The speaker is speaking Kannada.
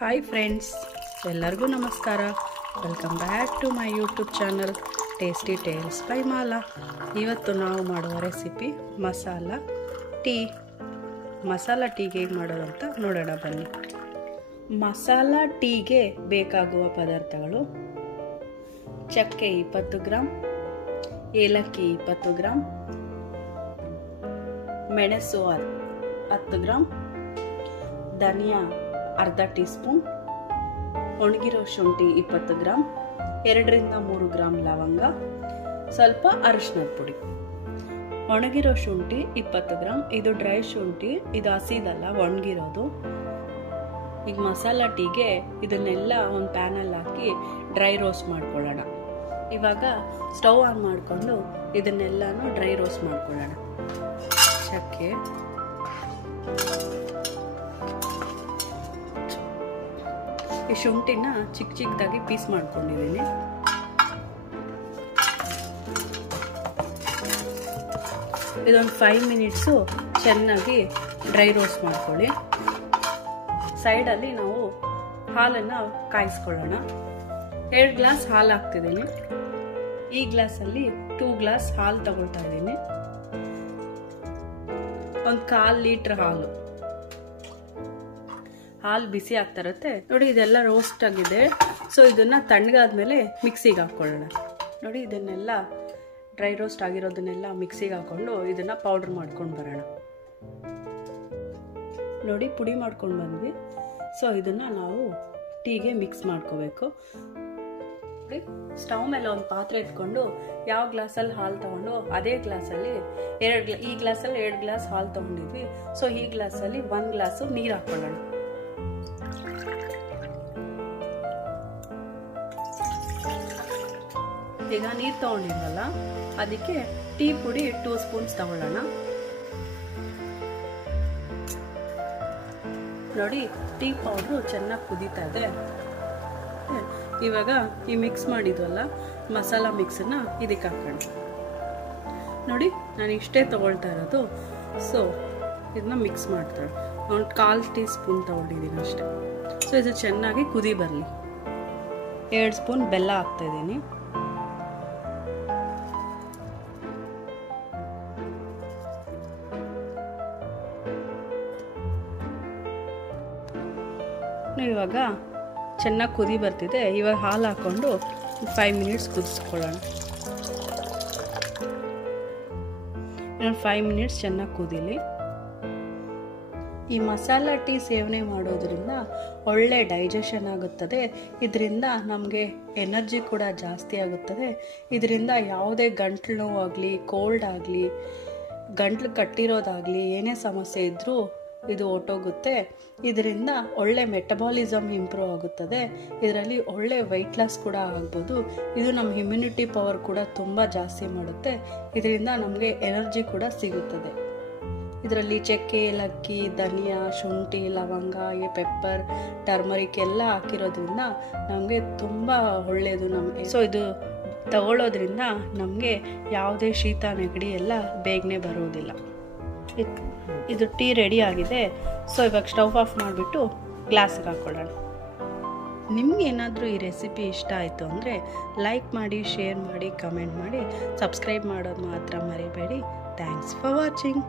ಹಾಯ್ ಫ್ರೆಂಡ್ಸ್, ಎಲ್ಲರಿಗೂ ನಮಸ್ಕಾರ. Welcome back to my YouTube channel tasty tales by Mala. ಇವತ್ತು ನಾವು ಮಾಡುವ ರೆಸಿಪಿ ಮಸಾಲ ಟೀ. ಮಸಾಲ ಟೀಗೆ ಹೇಗೆ ಮಾಡೋದು ಅಂತ ನೋಡೋಣ ಬನ್ನಿ. ಮಸಾಲ ಟೀಗೆ ಬೇಕಾಗುವ ಪದಾರ್ಥಗಳು: ಚಕ್ಕೆ 20 ಗ್ರಾಮ್, ಏಲಕ್ಕಿ 20 ಗ್ರಾಮ್, ಮೆಣಸು 10 ಗ್ರಾಮ್, ಧನಿಯಾ ಅರ್ಧ ಟೀ ಸ್ಪೂನ್, ಒಣಗಿರೋ ಶುಂಠಿ 20 ಗ್ರಾಮ್, 2ರಿಂದ 3 ಗ್ರಾಮ್ ಲವಂಗ, ಸ್ವಲ್ಪ ಅರಿಶಿನದ ಪುಡಿ. ಒಣಗಿರೋ ಶುಂಠಿ 20 ಗ್ರಾಮ್. ಇದು ಡ್ರೈ ಶುಂಠಿ, ಇದು ಹಸಿದಲ್ಲ, ಒಣಗಿರೋದು. ಈಗ ಮಸಾಲ ಟೀಗೆ ಇದನ್ನೆಲ್ಲ ಒಂದು ಪ್ಯಾನಲ್ಲಿ ಹಾಕಿ ಡ್ರೈ ರೋಸ್ಟ್ ಮಾಡ್ಕೊಳ್ಳೋಣ. ಇವಾಗ ಸ್ಟವ್ ಆನ್ ಮಾಡಿಕೊಂಡು ಇದನ್ನೆಲ್ಲನೂ ಡ್ರೈ ರೋಸ್ಟ್ ಮಾಡ್ಕೊಳ್ಳೋಣ. ಚಕ್ಕೆ, ಈ ಶುಂಠಿನ ಚಿಕ್ಕ ಚಿಕ್ಕದಾಗಿ ಪೀಸ್ ಮಾಡ್ಕೊಂಡಿದ್ದೀನಿ. ಇದೊಂದು 5 ಮಿನಿಟ್ಸು ಚೆನ್ನಾಗಿ ಡ್ರೈ ರೋಸ್ಟ್ ಮಾಡ್ಕೊಳ್ಳಿ. ಸೈಡಲ್ಲಿ ನಾವು ಹಾಲನ್ನು ಕಾಯಿಸ್ಕೊಳ್ಳೋಣ. 2 ಗ್ಲಾಸ್ ಹಾಲು ಹಾಕ್ತಿದ್ದೀನಿ. ಈ ಗ್ಲಾಸಲ್ಲಿ 2 ಗ್ಲಾಸ್ ಹಾಲು ತಗೊಳ್ತಾ ಇದ್ದೀನಿ. ಒಂದು 1/4 ಲೀಟರ್ ಹಾಲು. ಹಾಲು ಬಿಸಿ ಆಗ್ತಾ ಇರುತ್ತೆ ನೋಡಿ. ಇದೆಲ್ಲ ರೋಸ್ಟ್ ಆಗಿದೆ. ಸೊ ಇದನ್ನ ತಣ್ಣಗಾದ್ಮೇಲೆ ಮಿಕ್ಸಿಗೆ ಹಾಕೊಳ್ಳೋಣ. ನೋಡಿ, ಇದನ್ನೆಲ್ಲ ಡ್ರೈ ರೋಸ್ಟ್ ಆಗಿರೋದನ್ನೆಲ್ಲ ಮಿಕ್ಸಿಗೆ ಹಾಕೊಂಡು ಇದನ್ನ ಪೌಡರ್ ಮಾಡ್ಕೊಂಡು ಬರೋಣ. ನೋಡಿ, ಪುಡಿ ಮಾಡ್ಕೊಂಡು ಬಂದ್ವಿ. ಸೊ ಇದನ್ನ ನಾವು ಟೀಗೆ ಮಿಕ್ಸ್ ಮಾಡ್ಕೋಬೇಕು. ಸ್ಟವ್ ಮೇಲೆ ಒಂದು ಪಾತ್ರೆ ಇಟ್ಕೊಂಡು ಯಾವ ಗ್ಲಾಸಲ್ಲಿ ಹಾಲು ತಗೊಂಡು ಅದೇ ಗ್ಲಾಸಲ್ಲಿ ಈ ಗ್ಲಾಸಲ್ಲಿ 2 ಗ್ಲಾಸ್ ಹಾಲು ತಗೊಂಡಿದ್ವಿ. ಸೊ ಈ ಗ್ಲಾಸಲ್ಲಿ 1 ಗ್ಲಾಸು ನೀರು ಹಾಕೊಳ್ಳೋಣ. ಈಗ ನೀರು ತಗೊಂಡಿದ್ವಲ್ಲ, ಅದಕ್ಕೆ ಟೀ ಪುಡಿ 2 ಸ್ಪೂನ್ಸ್ ತಗೊಳ್ಳೋಣ. ನೋಡಿ, ಟೀ ಪೌಡ್ರು ಚೆನ್ನಾಗಿ ಕುದೀತಾ ಇದೆ. ಇವಾಗ ಈ ಮಿಕ್ಸ್ ಮಾಡಿದ್ವಲ್ಲ ಮಸಾಲ ಮಿಕ್ಸನ್ನ ಇದಕ್ಕೆ ಹಾಕೋಣ. ನೋಡಿ, ನಾನು ಇಷ್ಟೇ ತಗೊಳ್ತಾ ಇರೋದು. ಸೊ ಇದನ್ನ ಮಿಕ್ಸ್ ಮಾಡ್ತಾಳೆ. ಒಂದು 1/4 ಟೀ ಸ್ಪೂನ್ ತಗೊಂಡಿದ್ದೀನಿ ಅಷ್ಟೇ. ಸೊ ಇದು ಚೆನ್ನಾಗಿ ಕುದಿ ಬರಲಿ. 2 ಸ್ಪೂನ್ ಬೆಲ್ಲ ಹಾಕ್ತಾ ಇದ್ದೀನಿ. ಇವಾಗ ಚೆನ್ನಾಗಿ ಕುದಿ ಬರ್ತಿದೆ. ಇವಾಗ ಹಾಲು ಹಾಕೊಂಡು 5 ಮಿನಿಟ್ಸ್ ಕುದಿಸ್ಕೊಳ್ಳೋಣ. 5 ಮಿನಿಟ್ಸ್ ಚೆನ್ನಾಗಿ ಕುದೀಲಿ. ಈ ಮಸಾಲ ಟೀ ಸೇವನೆ ಮಾಡೋದ್ರಿಂದ ಒಳ್ಳೆ ಡೈಜೆಷನ್ ಆಗುತ್ತದೆ. ಇದರಿಂದ ನಮಗೆ ಎನರ್ಜಿ ಕೂಡ ಜಾಸ್ತಿ ಆಗುತ್ತದೆ. ಇದರಿಂದ ಯಾವುದೇ ಗಂಟ್ಲು ನೋವಾಗಲಿ, ಕೋಲ್ಡ್ ಆಗಲಿ, ಗಂಟ್ಲು ಕಟ್ಟಿರೋದಾಗಲಿ, ಏನೇ ಸಮಸ್ಯೆ ಇದ್ದರೂ ಇದು ಹೊಟ್ಟೋಗುತ್ತೆ. ಇದರಿಂದ ಒಳ್ಳೆ ಮೆಟಬಾಲಿಸಮ್ ಇಂಪ್ರೂವ್ ಆಗುತ್ತದೆ. ಇದರಲ್ಲಿ ಒಳ್ಳೆ ವೆಯ್ಟ್ ಲಾಸ್ ಕೂಡ ಆಗ್ಬೋದು. ಇದು ನಮ್ಮ ಇಮ್ಯುನಿಟಿ ಪವರ್ ಕೂಡ ತುಂಬ ಜಾಸ್ತಿ ಮಾಡುತ್ತೆ. ಇದರಿಂದ ನಮಗೆ ಎನರ್ಜಿ ಕೂಡ ಸಿಗುತ್ತದೆ. ಇದರಲ್ಲಿ ಚಕ್ಕೆ, ಏಲಕ್ಕಿ, ಧನಿಯಾ, ಶುಂಠಿ, ಲವಂಗ, ಪೆಪ್ಪರ್, ಟರ್ಮರಿಕ್ ಎಲ್ಲ ಹಾಕಿರೋದ್ರಿಂದ ನಮಗೆ ತುಂಬ ಒಳ್ಳೆಯದು ನಮಗೆ. ಸೊ ಇದು ತಗೊಳ್ಳೋದ್ರಿಂದ ನಮಗೆ ಯಾವುದೇ ಶೀತ, ನೆಗಡಿ ಎಲ್ಲ ಬೇಗನೆ ಬರೋದಿಲ್ಲ. ಇದು ಟೀ ರೆಡಿ ಆಗಿದೆ. ಸೊ ಇವಾಗ ಸ್ಟವ್ ಆಫ್ ಮಾಡಿಬಿಟ್ಟು ಗ್ಲಾಸ್ಗೆ ಹಾಕೊಳ್ಳೋಣ. ನಿಮ್ಗೆ ಏನಾದರೂ ಈ ರೆಸಿಪಿ ಇಷ್ಟ ಆಯಿತು ಅಂದರೆ ಲೈಕ್ ಮಾಡಿ, ಶೇರ್ ಮಾಡಿ, ಕಮೆಂಟ್ ಮಾಡಿ, ಸಬ್ಸ್ಕ್ರೈಬ್ ಮಾಡೋದು ಮಾತ್ರ ಮರಿಬೇಡಿ. Thanks for watching.